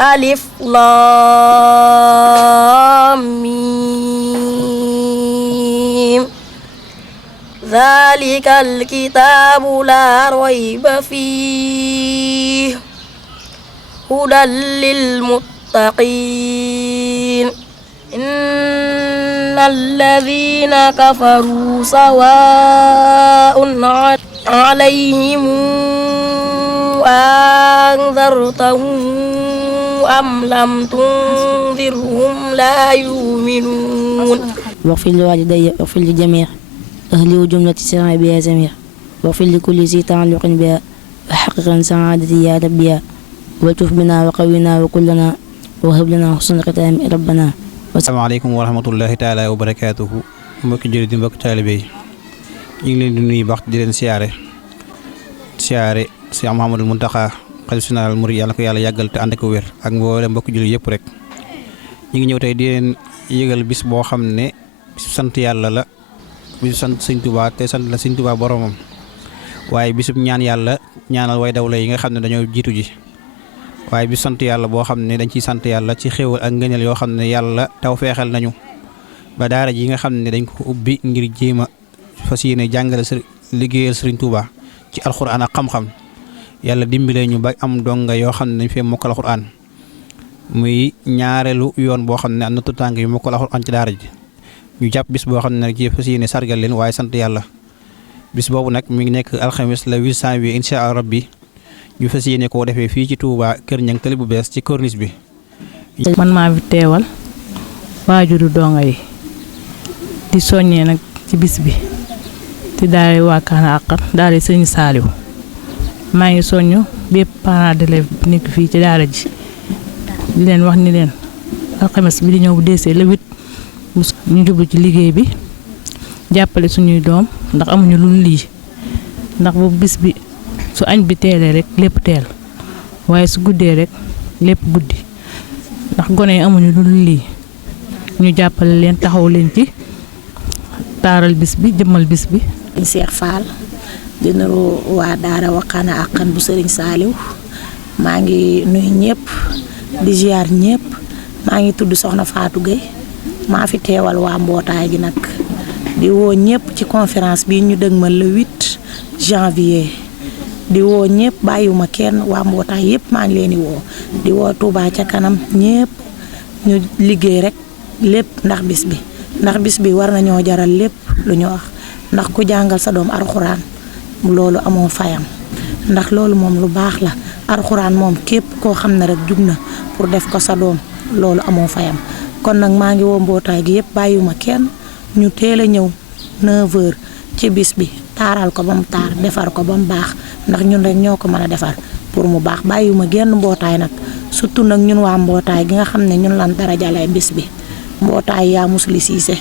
ألف لام ميم ذلك الكتاب لا ريب فيه هدى للمتقين إن الذين كفروا سواء عليهم أنذرتهم أم لم تنذرهم لا يؤمنون واغفر لوالدي واغفر لجميع أهلي وجملة السماء بها سميع واغفر لكل ذي تعلق بها وحقق سعادتي يا ربي والتف بنا وقونا وكلنا وهب لنا حسن الختام ربنا. asalaamaaleykum wa rahmatullahi taala wa barakaatuhu mbokki jullit di mbokki taalibe yi ñu ngi leen di nuyu baax di leen siyaare Cheikh Mouhamadul Mountakha xalifa général murid yàlla ko yàlla yàggal te ànd ak wér ak mboolem mbokki jullit yëpp rek ñu ngi ñëw tey di leen yëgal bis boo xam ne bisu sant yàlla la bisu sant sëñ Tuubaa te sant la sëñ Tuubaa boromam waaye bisub ñaan yàlla ñaanal way dawla yi nga xam ne dañoo jiitu ji waaye bi sant yàlla boo xam ne dañ ciy sant yàlla ci xéewal ak ngëneel yoo xam ne yàlla taw feexal nañu ba daara ji nga xam ne dañ ko ubbi ngir jéem a fas yéene jàngale liggéeyal Sëriñ Tuubaa ci alxuraan ak xam-xam yàlla dimbale ñu ba am donga yoo xam ne dañ fee mokkal alxuraan muy ñaareelu yoon boo xam ne am na tutànk yu mokkal alxuraan ci daara ji ñu jàpp bis boo xam ne nag ci fas yéene sargal leen waaye sant yàlla bis boobu nag mi ngi nekk alxames le 8 janvier incha allah rabbi ñu fas yéene koo defee fii ci Touba Kër Ñang tali bu bees ci corniche bi. man maa fi teewal waajuru donga yi di soññee nag ci bis bi te daara Wakana Haqqan daara Sëñ Saaliw maa ngi soññ bépp parent d'élève bi nekk fii ci daara ji di leen wax ni leen alxames bi di ñëw bu deesee le 8 ñu jublu ci liggéey bi jàppale suñuy doom ndax amuñu lu lii ndax boobu bis bi su añ bi teelee rek lépp teel waaye su guddee rek lépp guddi ndax gone yi amuñu lu lii ñu jàppale leen taxaw leen ci taaral bis bi jëmmal bis bi. Cheikh Fall di nuyu waa daara Wakana Haqqan bu Sëriñ Saaliw maa ngi nuyu ñëpp di ziar ñëpp maa ngi tudd Soxna Fatou Gueye maa fi teewal waa mbootaay gi nag di woo ñëpp ci conférence bi ñu dëgmal le 8 janvier. di woo ñëpp bàyyiwuma kenn waa mbootaay yëpp maa ngi leen di woo Touba ca kanam ñëpp ñu liggéey rek lépp ndax bis bi war nañoo jaral lépp lu ñu wax ndax ku jàngal sa doom alxuraan loolu amoo fayam ndax loolu moom lu baax la alxuraan moom képp koo xam ne rek jug na pour def ko sa doom loolu amoo fayam kon nag maa ngi woo mbootaay gi yëpp bàyyiwuma kenn ñu teel a ñëw 9h ci bis bi taaral ko ba mu taar defar ko ba mu baax ndax ñun rek ñoo ko mën a defar pour mu baax bàyyiwuma genn mbootaay nag surtout nag ñun waa mbootaay gi nga xam ne ñun lan dara jalee bis bi mbootaay yaa musli siise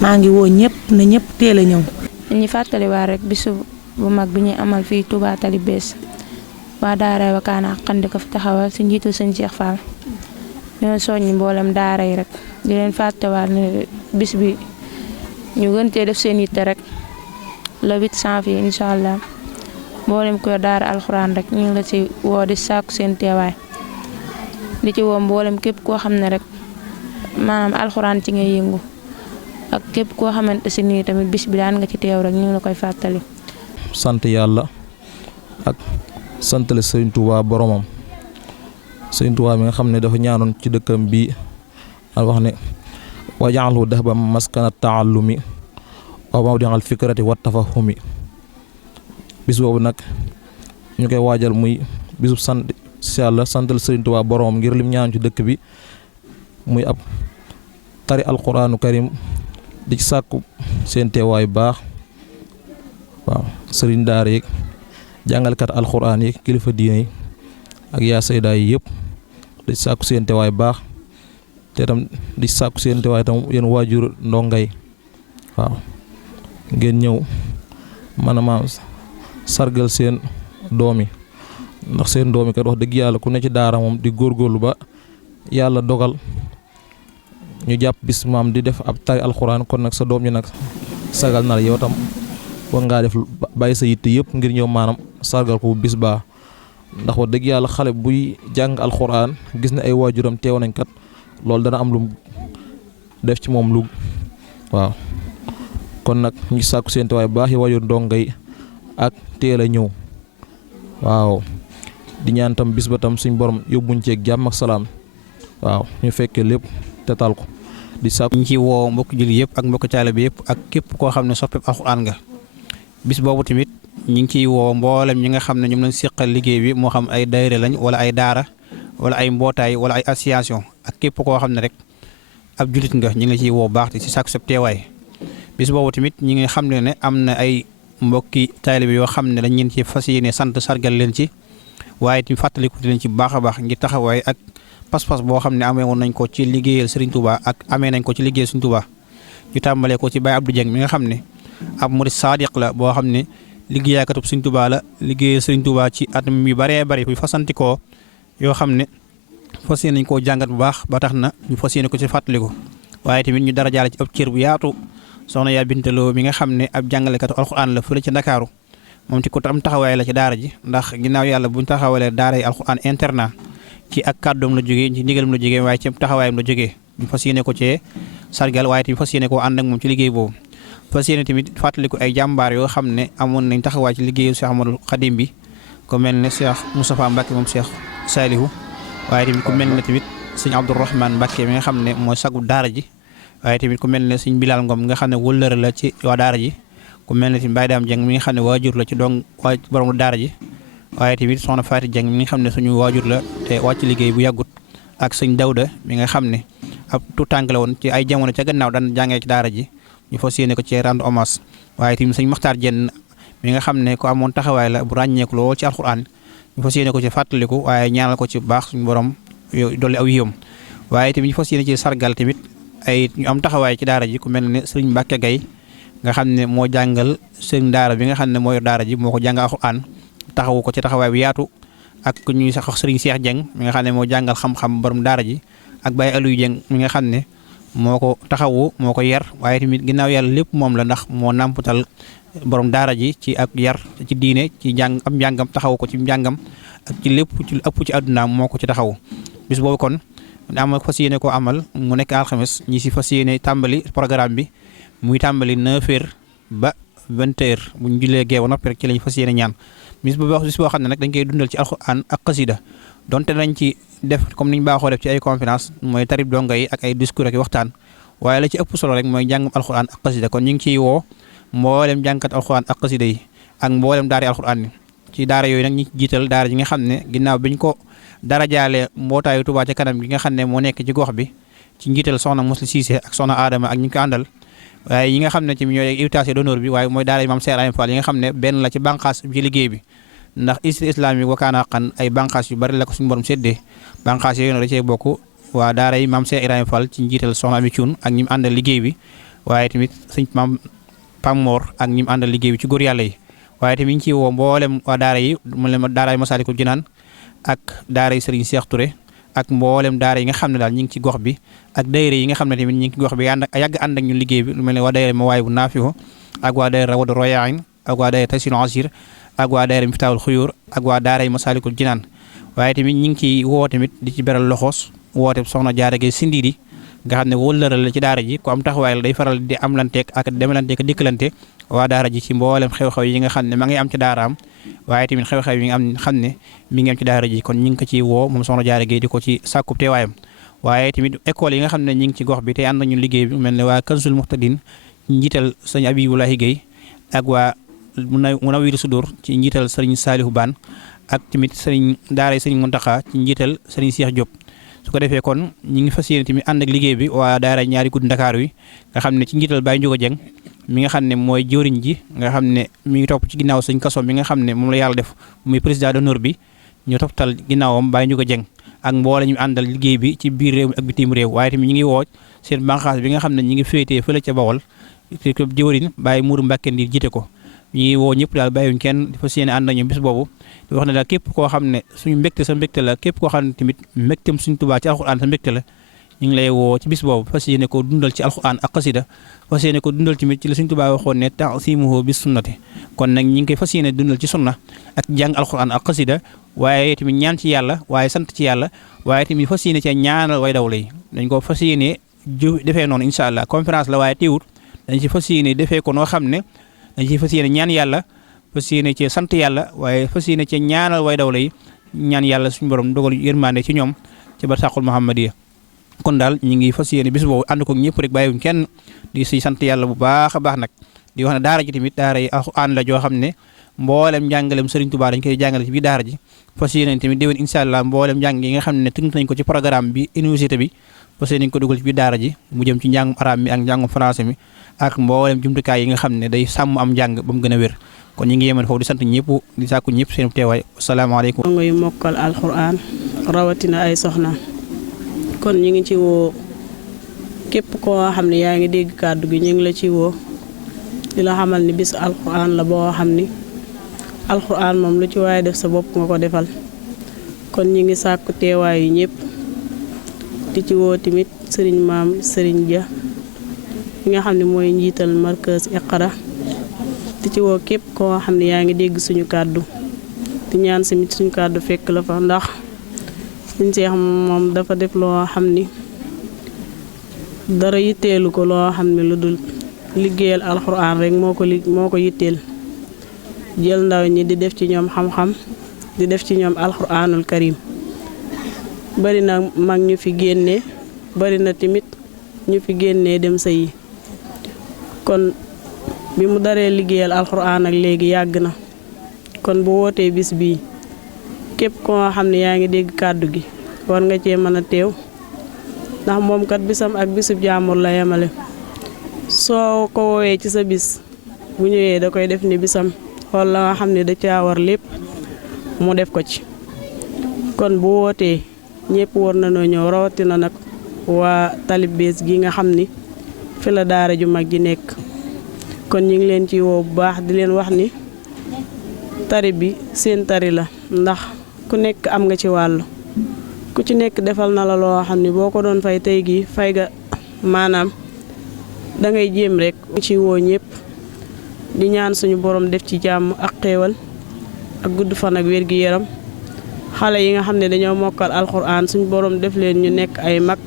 maa ngi woo ñëpp na ñëpp teel a ñëw. ñu fàttali waa rek bisu bu mag bi ñuy amal fii Touba Tali bees waa daara Wakana Haqqan di ko fi taxawal si njiitu sëñ Cheikh Fall ñoo soññi mboolem daara yi rek di leen fàttewaat ne bis bi ñu gën cee def seen yitte rek le 8 janvier incha allah mboolem ko daara alxuraan rek ñu ngi la ci woo di sàkku seen teewaay di ci woo mboolem képp koo xam ne rek maanaam alxuraan ci ngay yëngu ak képp koo xamante si nii tamit bis bi daan nga ci teew rek ñu ngi la koy fàttali. sant yàlla ak santale Sëriñ Tuubaa boromam Sëriñ Tuubaa mi nga xam ne dafa ñaanoon ci dëkkam bii al wax ne waja'alhu dahban maskana taallumi wa mawdi'al fikrati wa tafahumi bis boobu nag ñu koy waajal muy bisub sant yàlla santal Sëriñ Tuubaa boromam ngir lim ñaanoon ci dëkk bi muy ab tari alquraanu karim di ci sàkku seen teewaay baax waaw sëriñ daara yeeg jàngalkat alxuraan yi kilifa diine yi ak yaa saydaa yi yëpp di sàkku seen teewaay baax te tam di sàkku seen teewaay tam yéen waajur ndongay waaw ngeen ñëw maanaam sargal seen doom yi ndax seen doom yi kat wax dëgg yàlla ku ne ci daara moom di góorgóorlu ba yàlla dogal ñu jàpp bis maam di def ab tari alxuraan kon nag sa doom ñi nag sagal na la yow tam war ngaa def bàyyi sa yitte yëpp ngir ñëw maanaam sargal ko bis baa ndax wax dëgg yàlla xale buy jàng alxuraan gis na ay waajuram teew nañ kat loolu dana am lu def ci moom lu waaw kon nag ñu ngi sàkku seen tawaay baax yi waajur ndongo yi ak teel a ñëw waaw di ñaan tam bis ba tam suñ borom yóbbuñ ceeg jàmm ak salaam waaw ñu fekkee lépp te tal ko di sàkku ñu ci woo mbokk julli yëpp ak mbokk taalibe bi yëpp ak képp koo xam ne soppeeb alxuraan nga bis boobu tamit ñu ngi ciy woo mboolem ñi nga xam ne ñoom lañ seqal liggéey bi moo xam ay daayira lañ wala ay daara wala ay mbootaay wala ay association ak képp koo xam ne rek ab jullit nga ñu ngi la ciy woo baax te ci sàkku sa teewaay bis boobu tamit ñi nga xam ne am na ay mbokki taalibe yoo xam ne dañ leen ci fas yéene sant sargal leen ci waaye tamit fàttaliku leen ci baax a baax ngir taxawaay ak pas-pas boo xam ne amee woon nañ ko ci liggéeyal Serigne Touba ak amee nañ ko ci liggéeyal Serigne Touba ñu tàmbalee ko ci Baye Abdou Dieng mi nga xam ne ab murid sadiq la boo xam ne liggéeyaakatub Serigne Touba la liggéeyal Serigne Touba ci atam yu bëree bëri fu fasantikoo yoo xam ne fas yéene nañ koo jàngat bu baax ba tax na ñu fas yéene ko ci fàttaliku waaye tamit ñu dara jaale ci ab cër bu yaatu soxna yaa bintaloo mi nga xam ne ab jàngalekatu alxuraan la fële ci Ndakaaru moom ci ko am taxawaay la ci daara ji ndax ginnaaw yàlla buñ taxawalee daara yi alxuraan internat ci ak kàddoom la jógee ci ndigalam la jógee waaye ci taxawaayam la jógee ñu fas yéene ko cee sargal waaye tamit fas yéene koo ànd ak moom ci liggéey boobu fas yéene tamit fàttaliku ay jàmbaar yoo xam ne amoon nañ taxawaay ci liggéeyu Cheikh Ahmadou Khadim bi ku mel ne Cheikh Moustapha Mbacke moom Cheikh Salihu waaye tamit ku mel ne tamit sëñ Abdourahmane Mbacke mi nga xam ne mooy sagu daara ji waaye tamit ku mel ne sëñ Bilal Ngom mi nga xam ne wëllëre la ci waa daara ji ku mel ne tamit Baye Dame Dieng mi nga xam ne waajur la ci dong waa borom daara ji waaye tamit soxna Faati Dieng mi nga xam ne suñu waajur la te wàcc liggéey bu yàggut ak sëñ Dawda mi nga xam ne ab tout tànk la woon ci ay jamono ca gannaaw daan jàngee ci daara ji ñu fas yéene ko ci rendre hommage waaye tamit sëñ Maxtaar Jenn mi nga xam ne ko amoon taxawaay la bu ràññeeku lool ci alxuraan ñu fas yéene ko ci fàttaliku waaye ñaanal ko ci baax suñu borom dolli aw yiwam waaye tamit ñu fas yéene ci sargal tamit ay ñu am taxawaay ci daara ji ku mel ne sëriñ Mbàkke Gay nga xam ne moo jàngal sëriñ daara bi nga xam ne mooy daara ji moo ko jàngal alxuraan taxawu ko ci taxawaay bu yaatu ak ñuy sax sëriñ Cheikh Dieng mi nga xam ne moo jàngal xam-xam borom daara ji ak Baye Aliou Dieng mi nga xam ne moo ko taxawu moo ko yar waaye tamit ginnaaw yàlla lépp moom la ndax moo nàmputal borom daara ji ci ak yar ci diine ci njàng am njàngam taxawu ko ci njàngam ak ci lépp ci ëpp ci àddunaam moo ko ci taxawu bis boobu kon am fas yéene koo amal mu nekk alxames ñi si fas yéene tàmbali programme bi muy tàmbali 9h ba 20h bu ñu jullee gee ba noppi rek ci lañ fas yéene ñaan bis boo xam ne nag dañ koy dundal ci alxuraan ak xasida donte dañ ci def comme niñ baaxoo def ci ay conférence mooy tarib donga yi ak ay discours ak waxtaan waaye la ci ëpp solo rek mooy njàngum alxuraan ak xasida kon ñu ngi ciy woo mboolem jàngkat alxuraan ak xasida yi ak mboolem daara alxuraan yi ci daara yooyu nag ñi jiital daara ji nga xam ne ginnaaw biñ ko dara jaale mbootaayu Touba ca kanam gi nga xam ne moo nekk ci gox bi ci njiital soxna Mosli Cissé ak soxna Adama ak ñi ko àndal waaye yi nga xam ne ci ñooy invitation d'honneur bi waaye mooy daara Maam Cheikh Ibrahima Fall yi nga xam ne benn la ci bànqaas bi ci liggéey bi ndax institut islamique wakaana xan ay bànqaas yu bari la ko suñu borom séddee bànqaas yooyu da cee bokk waa daara yi Maam Cheikh Ibrahima Fall ci njiital soxna Ami Thioune ak ñi mu àndal liggéey bi waaye tamit sëñ Maam Pam Mor ak ñi mu àndal liggéey bi ci góor yàlla yi waaye tamit ñu ngi ciy woo mboolem waa daara yi mu leen daara yi Masaalikul Jinaan ak daara yi Serigne Cheikh Touré ak mboolem daara yi nga xam ne daal ñu ngi ci gox bi ak daayira yi nga xam ne tamit ñu ngi ci gox bi yàgg ànd ak ñun liggéey bi lu mel ne waa daayira Mawaahibu Naafi'u ak waa daayira Rawdu Rayaahin ak waa daayira Taysiirul Asiir ak waa daayira Miftaahul Xuyuur ak waa daara yi Masaalikul Jinaan waaye tamit ñu ngi ciy woo tamit di ci beral loxoos woote soxna Jaara Gay Sindiidi nga xam ne wóllëral la ci daara ji ku am taxawaay la day faral di am lanteeg ak demelanteeg ak dikkalante waa daara ji ci mboolem xew-xew yi nga xam ne ma ngi am ci daaraam waaye tamit xew-xew yi nga xam ne mi ngi am ci daara ji kon ñu ngi ko ciy woo moom soxna Jaara Gay di ko ci sàkkub teewaayam waaye tamit école yi nga xam ne ñu ngi ci gox bi te ànd nañu liggéey bi mel ne waa Kanzul Muhtadin ci njiital sëñ Abibulahi Gay ak waa Munawwirus Sudur ci njiital sëriñ Saalihu Baan ak tamit sëriñ daara sëriñ Muntaxa ci njiital sëriñ Cheikh Diop su ko defee kon ñi ngi fas yéene tamit ànd ak liggéey bi waa daara ñaari guddi Ndakaaru yi nga xam ne ci njiital Baye Njuga Jeng mi nga xam ne mooy jëwriñ ji nga xam ne mi ngi topp ci ginnaaw sëñ Kaso mi nga xam ne moom la yàlla def muy président d'honneur bi ñu topptal ginnaawam Baye Njuga Jeng ak mboole ñu àndal liggéey bi ci biir réew mi ak bitim réew waaye tamit ñi ngi woo seen banqaas bi nga xam ne ñi ngi féetee fële ca Bawol te ko jëwriñ Baye Mourou Mbacke Ndir jiite ko ñi ngi woo ñëpp daal bàyyiwuñ kenn di fas yéene ànd ak ñoom bis boobu di wax ne daal képp koo xam ne suñu mbégte sa mbégte la képp koo xam ne tamit mbégteem suñu Tuubaa ci alxuraan sa mbégte la ñu ngi lay woo ci bis boobu fas yéene ko dundal ci alxuraan ak xasida fas yéene ko dundal tamit ci la Sëriñ Tuubaa waxoon ne ta'simuhu bis sunnati kon nag ñi ngi koy fas yéene dundal ci sunna ak jàng alxuraan ak xasida waaye tamit ñaan ci yàlla waaye sant ci yàlla waaye tamit fas yéene ci ñaanal way daw lay dañ ko fas yéene defee noonu incha allah conférence la waaye teewut dañ ci fas yéene defee ko noo xam ne dañ ci fas yéene ñaan yàlla fas yéene ci sant yàlla waaye fas yéene ci ñaanal way daw lay ñaan yàlla suñu borom dogal yërmande ci ñoom ci barsàqul muhammadiya kon daal ñu ngi fas yéene bis boobu ànd ko ñëpp rek bàyyiwuñ kenn di si sant yàlla bu baax a baax nag di wax ne daara ji tamit daara yi alxuraan la joo xam ne mboolem njàngalem Serigne Touba dañ koy jàngale ci biir daara ji fas yéene tamit déwén incha allah mboolem njàng yi nga xam ne tënk nañ ko ci programme bi université bi fas yéene nañ ko dugal ci biir daara ji mu jëm ci njàngum arab mi ak njàngum français mi ak mboolem jumtukaay yi nga xam ne day sàmm am njàng ba mu gën a wér kon ñu ngi yemal foofu di sant ñëpp di sàkku ñëpp seen teewaay asalaamaaleykum. ndongo yu mokkal alxuraan rawatina ay soxna kon ñu ngi ci woo képp koo xam ne yaa ngi dégg kàddu gi ñu ngi la ci woo di la xamal ni bis alxuraan la boo xam ni alxuraan moom lu ci waaye def sa bopp nga ko defal kon ñu ngi sàkku teewaay yu ñëpp di ci woo tamit sëriñ maam sëriñ Dia mi nga xam ne mooy njiital markaz Iqra di ci woo képp koo xam ne yaa ngi dégg suñu kàddu di ñaan tamit suñu kàddu fekk la fa ndax suñ seex moom dafa def loo xam ni dara yitteelu ko loo xam ne lu dul liggéeyal alxuraan rek moo ko yitteel jël ndaw ñi di def ci ñoom xam-xam di def ci ñoom alxuraanul karim bari na mag ñu fi génnee bari na tamit ñu fi génnee dem sëyi kon bi mu daree liggéeyal alxuraan ak léegi yàgg na kon bu wootee bis bii képp koo xam ne yaa ngi dégg kàddu gi war nga cee mën a teew ndax moom kat bisam ak bisub jaamur la yemale soo ko woowee ci sa bis bu ñëwee da koy def ni bisam xool la nga xam ne da caa war lépp mu def ko ci kon bu wootee ñëpp war nañoo ñëw rawatina nag waa Talib Bees gi nga xam ni fi la daara ju mag ji nekk kon ñu ngi leen ci woo bu baax di leen wax ni tari bi seen tari la ndax ku nekk am nga ci wàll ku ci nekk defal na la loo xam ne boo ko doon fay tey gi fay ga maanaam dangay jéem rek ci woo ñëpp di ñaan suñu borom def ci jàmm ak xéewal ak gudd fan ak wér gi yaram xale yi nga xam ne dañoo mokkal alxuraan suñu borom def leen ñu nekk ay mag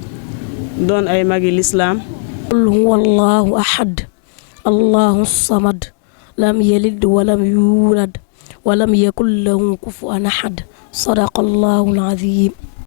doon ay magi lislaam qul huwa allahu ahad allahu samad lam yalid walam yulad walam yakun lahu kufuwan ahad sadaqa allahu alazim